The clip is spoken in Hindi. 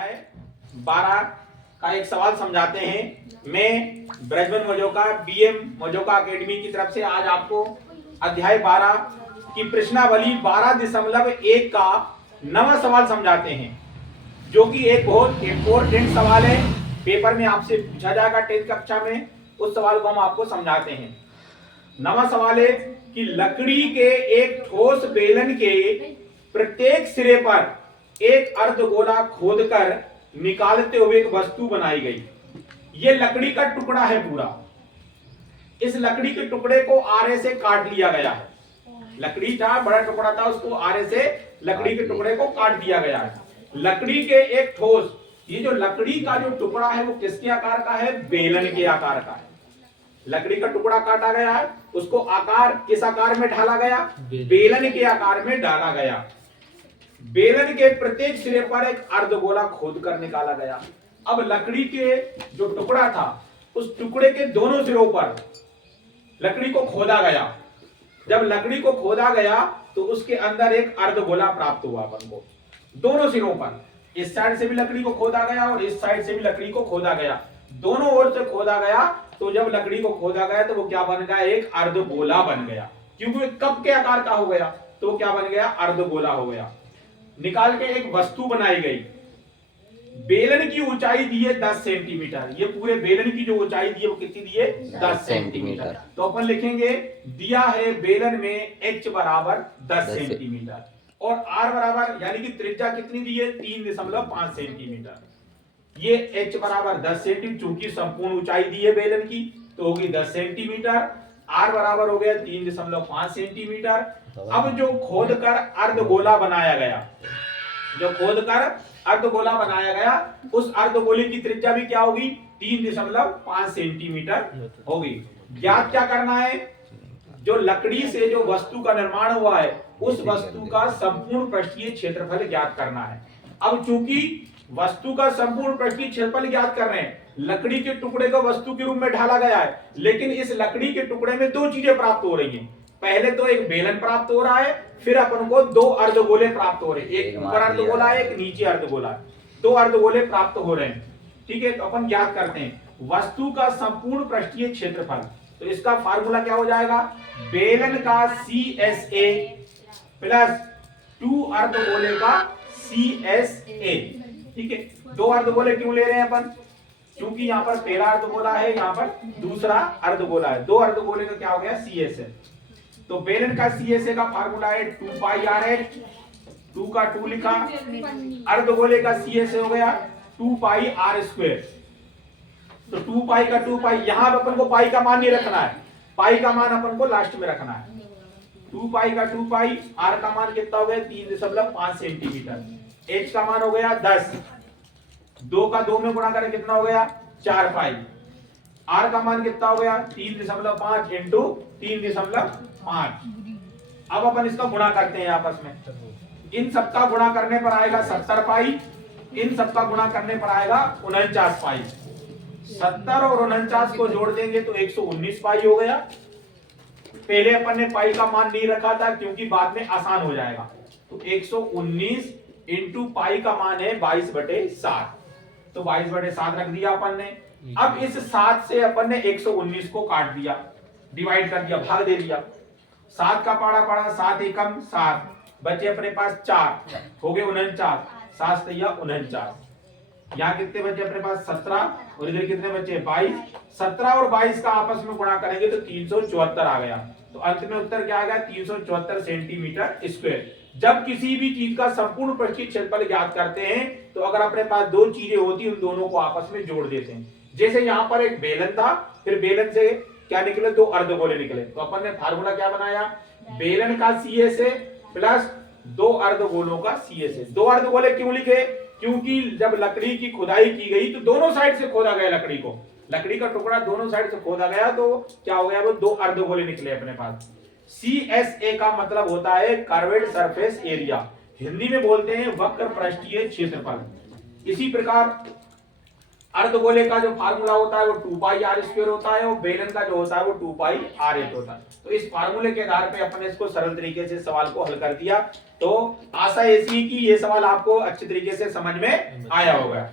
12 का एक सवाल समझाते हैं। मैं ब्रजमन मजोका बीएम मजोका एकेडमी की तरफ से आज आपको अध्याय 12 की प्रश्नावली 12.1 का नवा सवाल समझाते हैं, जो कि एक बहुत इंपॉर्टेंट सवाल है। पेपर में आपसे पूछा जाएगा 10th कक्षा में। उस सवाल को हम आपको समझाते हैं। नवा सवाल है कि लकड़ी के एक ठोस बेलन के प्रत्येक सिरे पर एक अर्धगोला खोदकर निकालते हुए एक वस्तु बनाई गई। यह लकड़ी का टुकड़ा है पूरा। इस लकड़ी के टुकड़े को आरे से काट लिया गया है। लकड़ी था, बड़ा टुकड़ा था, उसको आरे से लकड़ी के टुकड़े को काट दिया गया है। लकड़ी के एक ठोस, ये जो लकड़ी का जो टुकड़ा है वो किसके आकार का है? बेलन के आकार का है। लकड़ी का टुकड़ा काटा गया है, उसको आकार किस आकार में ढाला गया? बेलन के आकार में डाला गया। बेलन के प्रत्येक सिरे पर एक अर्धगोला खोदकर निकाला गया। अब लकड़ी के जो टुकड़ा था, उस टुकड़े के दोनों सिरों पर लकड़ी को खोदा गया। जब लकड़ी को खोदा गया तो उसके अंदर एक अर्धगोला प्राप्त हुआ अपन को। दोनों सिरों पर, इस साइड से भी लकड़ी को खोदा गया और इस साइड से भी लकड़ी को खोदा गया, दोनों ओर से खोदा गया। तो जब लकड़ी को खोदा गया तो वो क्या बन गया? एक अर्धगोला बन गया। क्योंकि कप के आकार का हो गया तो क्या बन गया? अर्धगोला हो गया। निकाल के एक वस्तु बनाई गई। बेलन की ऊंचाई दी है 10 सेंटीमीटर। ये पूरे बेलन की जो ऊंचाई दी है वो कितनी दी है? 10 सेंटीमीटर। तो अपन लिखेंगे दिया है बेलन में h बराबर 10 सेंटीमीटर और r बराबर यानी कि त्रिज्या कितनी दी है? 3.5 सेंटीमीटर। ये h बराबर 10 सेंटीमीटर, चूंकि संपूर्ण ऊंचाई दी है बेलन की तो होगी 10 सेंटीमीटर। r बराबर हो गया 3.5 सेंटीमीटर। अब जो खोदकर अर्धगोला बनाया गया, उस अर्धगोले की त्रिज्या भी क्या होगी? 3.5 सेंटीमीटर होगी। ज्ञात क्या करना है? जो लकड़ी से जो वस्तु का निर्माण हुआ है उस वस्तु का संपूर्ण पृष्ठीय क्षेत्रफल ज्ञात करना है। अब चूंकि वस्तु का संपूर्ण पृष्ठीय क्षेत्रफल ज्ञात कर रहे हैं, लकड़ी के टुकड़े को वस्तु के रूप में ढाला गया है, लेकिन इस लकड़ी के टुकड़े में दो चीजें प्राप्त हो रही हैं। पहले तो एक बेलन प्राप्त हो रहा है, फिर अपन को दो अर्धगोले प्राप्त हो रहे हैं। एक ऊपर अर्धगोला है, एक नीचे अर्धगोला है। दो अर्धगोले प्राप्त हो रहे हैं। ठीक है, तो अपन ज्ञात करते हैं वस्तु का संपूर्ण पृष्ठीय क्षेत्रफल। तो इसका फार्मूला क्या हो जाएगा? बेलन का CSA प्लस 2 अर्धगोले का CSA। ठीक है, दो अर्धगोले क्यों ले रहे हैं अपन? क्योंकि यहाँ पर पहला अर्धगोला है, यहाँ पर दूसरा अर्धगोला है। दो अर्धगोले का क्या हो गया? CSA। तो बेलन का CSA का फार्मूला है 2 पाई RH। 2 का 2 लिखा, अर्धगोले का CSA हो गया 2 पाई R स्क्वायर। तो 2 पाई का 2 पाई, यहां अपन को पाई का मान नहीं रखना है, पाई का मान अपन को लास्ट में रखना है। 2 पाई का 2 पाई, R का मान कितना हो गया? 3.5 सेंटीमीटर। H का मान हो गया 10, 2 का 2 में गुणा करें कितना हो गया? 4 पाई। R का मान कितना हो गया? 3.5 इंटू 3.5। अब अपन इसका गुणा करते हैं आपस में। इन सबका गुणा करने पर आएगा 70 पाई, इन सबका गुणा करने पर आएगा 49 पाई। 70 और 49 को जोड़ देंगे तो 119 पाई हो गया। पहले अपन ने पाई का मान नहीं रखा था क्योंकि बाद में आसान हो जाएगा। तो 119 इंटू पाई का मान है 22/7। तो 22/7 रख दिया अपन ने। अब इस 7 से अपन ने 119 को काट दिया, डिवाइड कर दिया, भाग दे दिया। 7 का पड़ा 7 एकम 7, बचे अपने पास 4, हो गए 49। 7 से 49। यहाँ कितने बचे अपने पास? 17 और इधर कितने बचे? 22। 17 और 22 का आपस में गुणा करेंगे तो 374 आ गया। तो अंत में उत्तर क्या आ गया? 374 सेंटीमीटर स्क्वायर। जब किसी भी चीज का संपूर्ण पृष्ठीय क्षेत्रफल ज्ञात करते हैं तो अगर अपने पास दो चीजें होती हैं, उन दोनों को आपस में जोड़ देते हैं। जैसे यहाँ पर एक बेलन था, फिर बेलन से क्या निकले? दो अर्धगोले निकले। तो अपन ने फार्मूला क्या बनाया? बेलन का CSA प्लस दो अर्धगोलों का CSA। दो अर्धगोले क्यों लिखे? क्योंकि जब लकड़ी की खुदाई की गई तो दोनों साइड से खोदा गया लकड़ी को, लकड़ी का टुकड़ा दोनों साइड से खोदा गया तो क्या हो गया? वो दो अर्धगोले निकले अपने पास। CSA का मतलब होता है कर्वेड सरफेस एरिया, हिंदी में बोलते हैं वक्र पृष्ठीय क्षेत्रफल। इसी प्रकार अर्धगोले का जो फार्मूला होता है वो 2 पाई आर स्क्वायर होता है और बेलन का जो होता है वो 2 पाई आर एट होता है। तो इस फार्मूले के आधार पे अपने इसको सरल तरीके से सवाल को हल कर दिया। तो आशा ऐसी है कि ये सवाल आपको अच्छे तरीके से समझ में आया होगा।